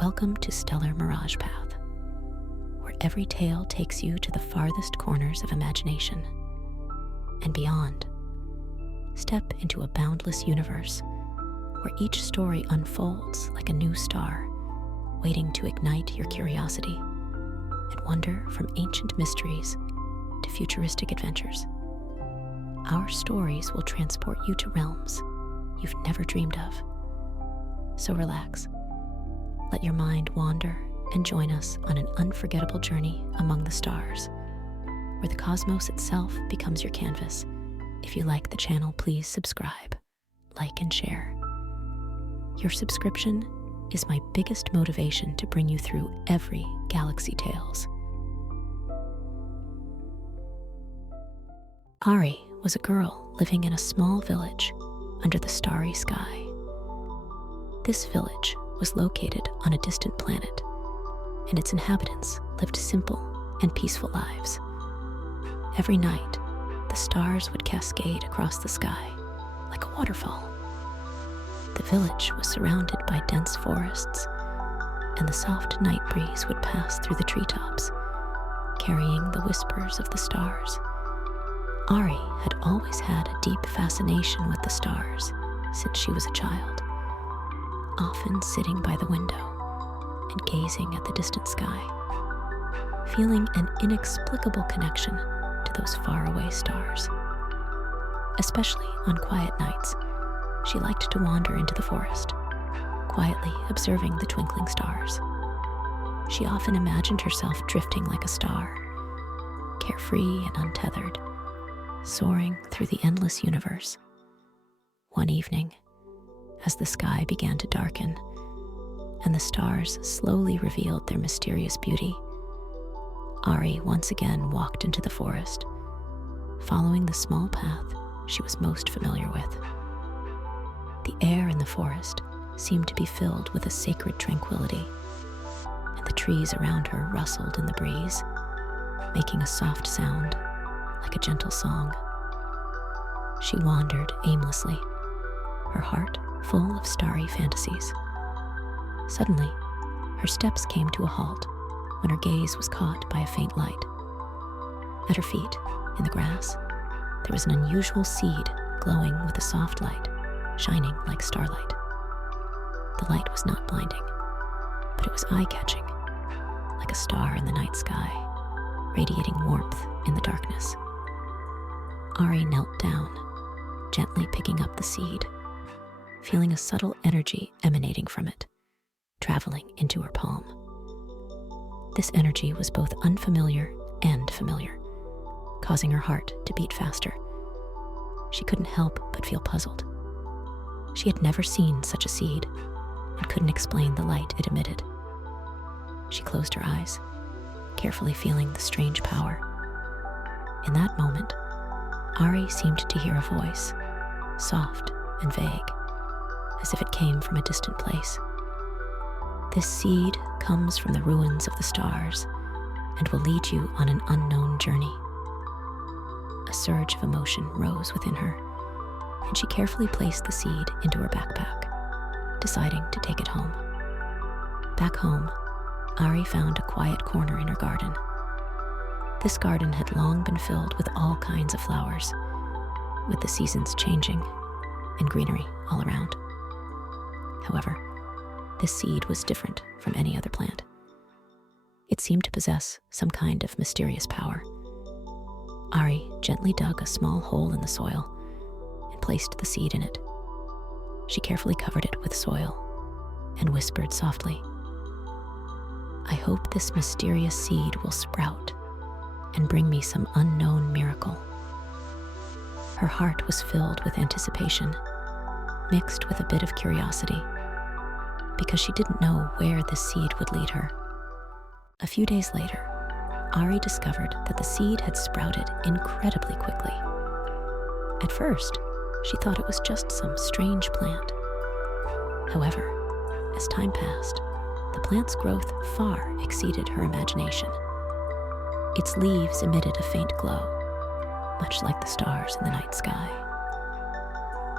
Welcome to Stellar Mirage Path, where every tale takes you to the farthest corners of imagination and beyond. Step into a boundless universe where each story unfolds like a new star, waiting to ignite your curiosity and wander from ancient mysteries to futuristic adventures. Our stories will transport you to realms you've never dreamed of. So relax, let your mind wander, and join us on an unforgettable journey among the stars, where the cosmos itself becomes your canvas. If you like the channel, please subscribe, like, and share. Your subscription is my biggest motivation to bring you through every galaxy tales. Ari was a girl living in a small village under the starry sky. This village was located on a distant planet, and its inhabitants lived simple and peaceful lives. Every night, the stars would cascade across the sky like a waterfall. The village was surrounded by dense forests, and the soft night breeze would pass through the treetops, carrying the whispers of the stars. Ari had always had a deep fascination with the stars since she was a child, often sitting by the window and gazing at the distant sky, feeling an inexplicable connection to those faraway stars. Especially on quiet nights, she liked to wander into the forest, quietly observing the twinkling stars. She often imagined herself drifting like a star, carefree and untethered, soaring through the endless universe. One evening, as the sky began to darken and the stars slowly revealed their mysterious beauty, Ari once again walked into the forest, following the small path she was most familiar with. The air in the forest seemed to be filled with a sacred tranquility, and the trees around her rustled in the breeze, making a soft sound like a gentle song. She wandered aimlessly, her heart full of starry fantasies. Suddenly, her steps came to a halt when her gaze was caught by a faint light. At her feet, in the grass, there was an unusual seed glowing with a soft light, shining like starlight. The light was not blinding, but it was eye-catching, like a star in the night sky, radiating warmth in the darkness. Ari knelt down, gently picking up the seed, feeling a subtle energy emanating from it, traveling into her palm. This energy was both unfamiliar and familiar, causing her heart to beat faster. She couldn't help but feel puzzled. She had never seen such a seed and couldn't explain the light it emitted. She closed her eyes, carefully feeling the strange power. In that moment, Ari seemed to hear a voice, soft and vague, as if it came from a distant place. This seed comes from the ruins of the stars and will lead you on an unknown journey. A surge of emotion rose within her, and she carefully placed the seed into her backpack, deciding to take it home. Back home, Ari found a quiet corner in her garden. This garden had long been filled with all kinds of flowers, with the seasons changing and greenery all around. However, this seed was different from any other plant. It seemed to possess some kind of mysterious power. Ari gently dug a small hole in the soil and placed the seed in it. She carefully covered it with soil and whispered softly, "I hope this mysterious seed will sprout and bring me some unknown miracle." Her heart was filled with anticipation, mixed with a bit of curiosity, because she didn't know where this seed would lead her. A few days later, Ari discovered that the seed had sprouted incredibly quickly. At first, she thought it was just some strange plant. However, as time passed, the plant's growth far exceeded her imagination. Its leaves emitted a faint glow, much like the stars in the night sky.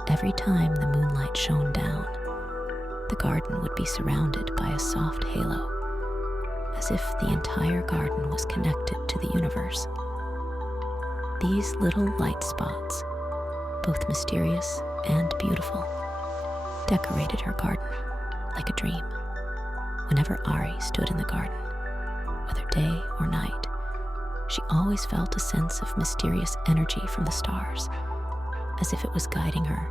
Every time the moonlight shone down, the garden would be surrounded by a soft halo, as if the entire garden was connected to the universe. These little light spots, both mysterious and beautiful, decorated her garden like a dream. Whenever Ari stood in the garden, whether day or night, she always felt a sense of mysterious energy from the stars, as if it was guiding her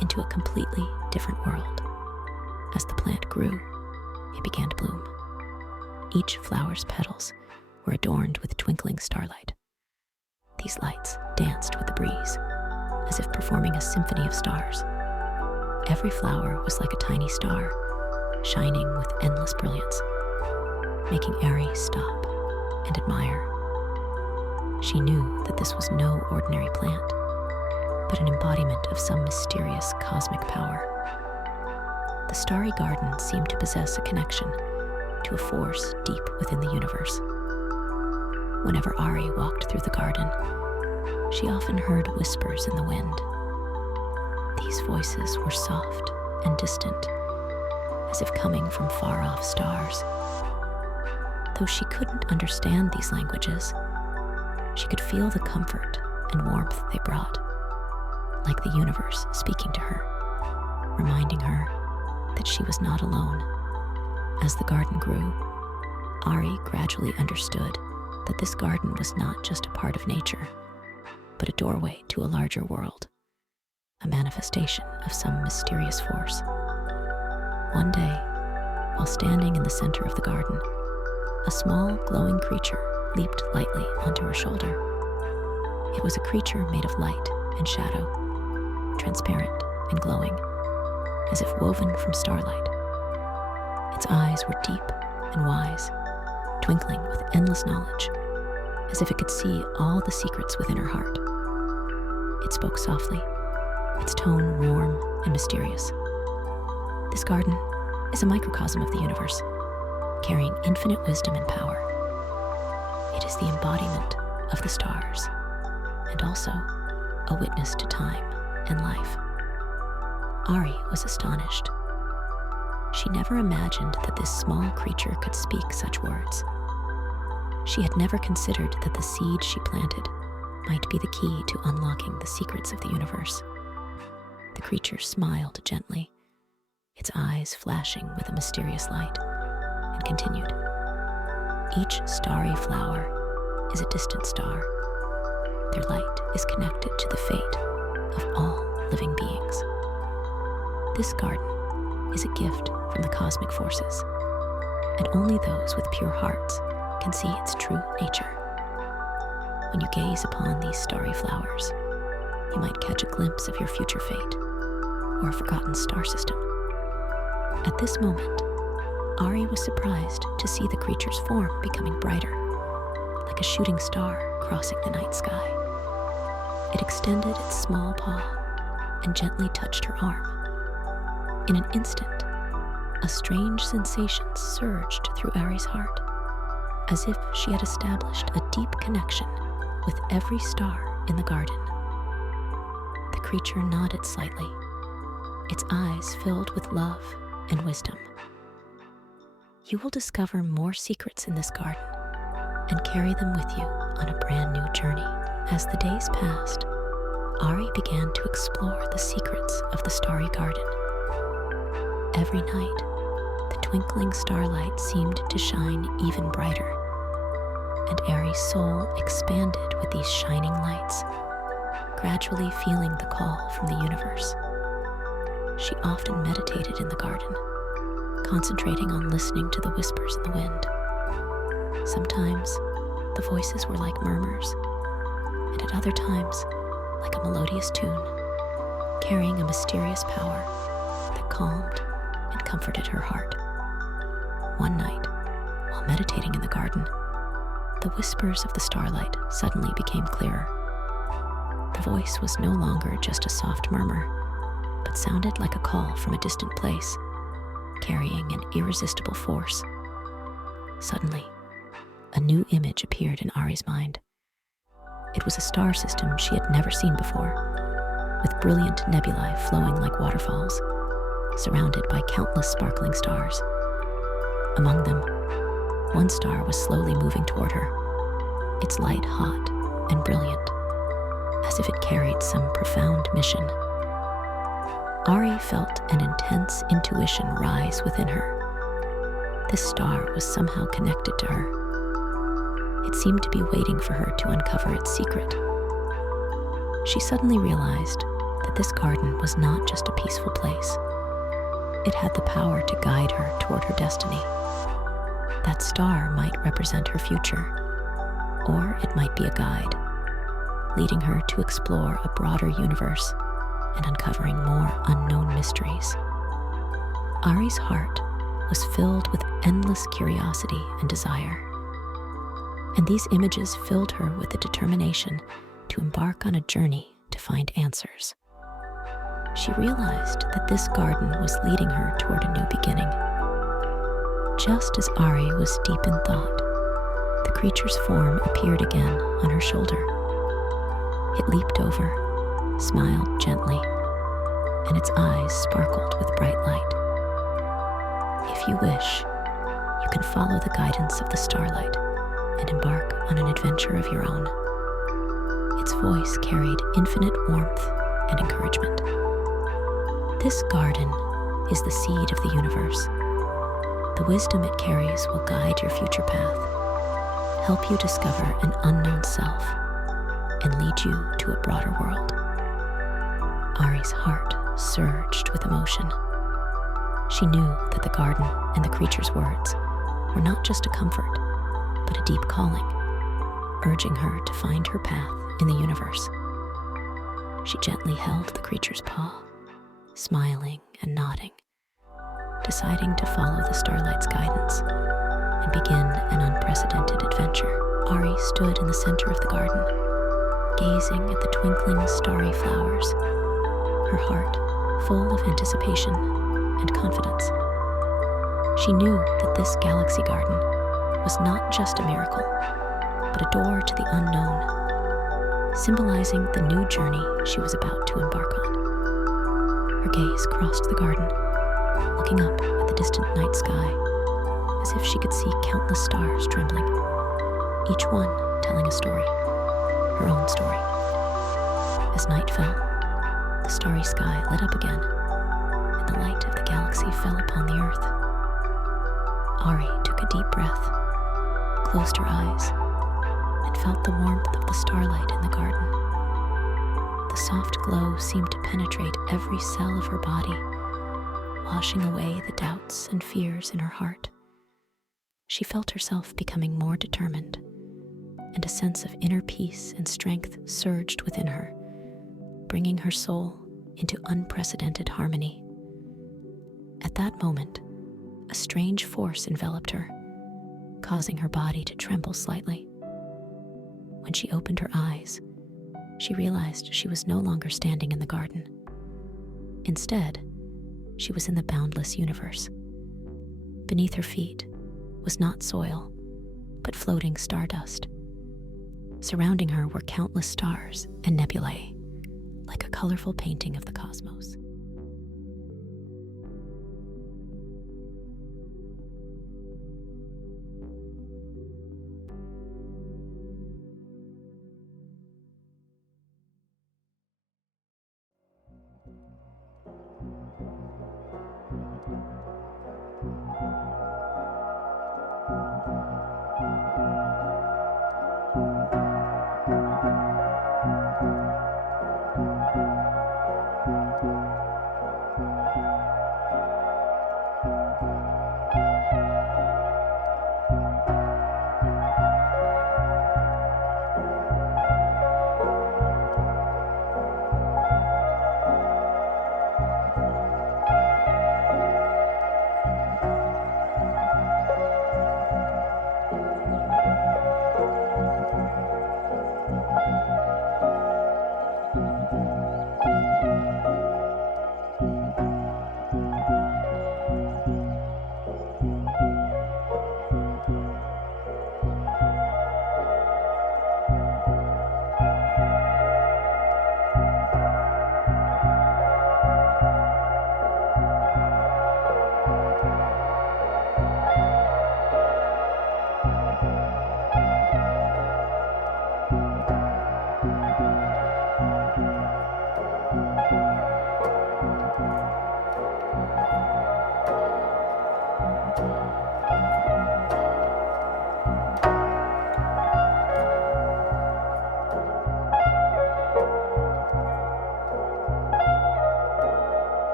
into a completely different world. As the plant grew, it began to bloom. Each flower's petals were adorned with twinkling starlight. These lights danced with the breeze, as if performing a symphony of stars. Every flower was like a tiny star, shining with endless brilliance, making Ari stop and admire. She knew that this was no ordinary plant, but an embodiment of some mysterious cosmic power. The starry garden seemed to possess a connection to a force deep within the universe. Whenever Ari walked through the garden, she often heard whispers in the wind. These voices were soft and distant, as if coming from far-off stars. Though she couldn't understand these languages, she could feel the comfort and warmth they brought, like the universe speaking to her, reminding her that she was not alone. As the garden grew, Ari gradually understood that this garden was not just a part of nature, but a doorway to a larger world, a manifestation of some mysterious force. One day, while standing in the center of the garden, a small glowing creature leaped lightly onto her shoulder. It was a creature made of light and shadow, transparent and glowing, as if woven from starlight. Its eyes were deep and wise, twinkling with endless knowledge, as if it could see all the secrets within her heart. It spoke softly, its tone warm and mysterious. This garden is a microcosm of the universe, carrying infinite wisdom and power. It is the embodiment of the stars, and also a witness to time and life. Ari was astonished. She never imagined that this small creature could speak such words. She had never considered that the seed she planted might be the key to unlocking the secrets of the universe. The creature smiled gently, its eyes flashing with a mysterious light, and continued. Each starry flower is a distant star. Their light is connected to the fate of all living beings. This garden is a gift from the cosmic forces, and only those with pure hearts can see its true nature. When you gaze upon these starry flowers, you might catch a glimpse of your future fate or a forgotten star system. At this moment, Ari was surprised to see the creature's form becoming brighter, like a shooting star crossing the night sky. It extended its small paw and gently touched her arm. In an instant, a strange sensation surged through Ari's heart, as if she had established a deep connection with every star in the garden. The creature nodded slightly, its eyes filled with love and wisdom. You will discover more secrets in this garden and carry them with you on a brand new journey. As the days passed, Ari began to explore the secrets of the starry garden. Every night, the twinkling starlight seemed to shine even brighter, and Ari's soul expanded with these shining lights, gradually feeling the call from the universe. She often meditated in the garden, concentrating on listening to the whispers in the wind. Sometimes, the voices were like murmurs, and at other times, like a melodious tune, carrying a mysterious power that calmed and comforted her heart. One night, while meditating in the garden, the whispers of the starlight suddenly became clearer. The voice was no longer just a soft murmur, but sounded like a call from a distant place, carrying an irresistible force. Suddenly, a new image appeared in Ari's mind. It was a star system she had never seen before, with brilliant nebulae flowing like waterfalls, surrounded by countless sparkling stars. Among them, one star was slowly moving toward her, its light hot and brilliant, as if it carried some profound mission. Ari felt an intense intuition rise within her. This star was somehow connected to her. It seemed to be waiting for her to uncover its secret. She suddenly realized that this garden was not just a peaceful place. It had the power to guide her toward her destiny. That star might represent her future, or it might be a guide, leading her to explore a broader universe and uncovering more unknown mysteries. Ari's heart was filled with endless curiosity and desire, and these images filled her with the determination to embark on a journey to find answers. She realized that this garden was leading her toward a new beginning. Just as Ari was deep in thought, the creature's form appeared again on her shoulder. It leaped over, smiled gently, and its eyes sparkled with bright light. If you wish, you can follow the guidance of the starlight and embark on an adventure of your own. Its voice carried infinite warmth and encouragement. This garden is the seed of the universe. The wisdom it carries will guide your future path, help you discover an unknown self, and lead you to a broader world. Ari's heart surged with emotion. She knew that the garden and the creature's words were not just a comfort, but a deep calling, urging her to find her path in the universe. She gently held the creature's paw, smiling and nodding, deciding to follow the starlight's guidance and begin an unprecedented adventure. Ari stood in the center of the garden, gazing at the twinkling starry flowers, her heart full of anticipation and confidence. She knew that this galaxy garden was not just a miracle, but a door to the unknown, symbolizing the new journey she was about to embark on. Her gaze crossed the garden, looking up at the distant night sky, as if she could see countless stars trembling, each one telling a story, her own story. As night fell, the starry sky lit up again, and the light of the galaxy fell upon the earth. Ari took a deep breath, closed her eyes, and felt the warmth of the starlight in the garden. The soft glow seemed to penetrate every cell of her body, washing away the doubts and fears in her heart. She felt herself becoming more determined, and a sense of inner peace and strength surged within her, bringing her soul into unprecedented harmony. At that moment, a strange force enveloped her, causing her body to tremble slightly. When she opened her eyes, she realized she was no longer standing in the garden. Instead, she was in the boundless universe. Beneath her feet was not soil, but floating stardust. Surrounding her were countless stars and nebulae, like a colorful painting of the cosmos.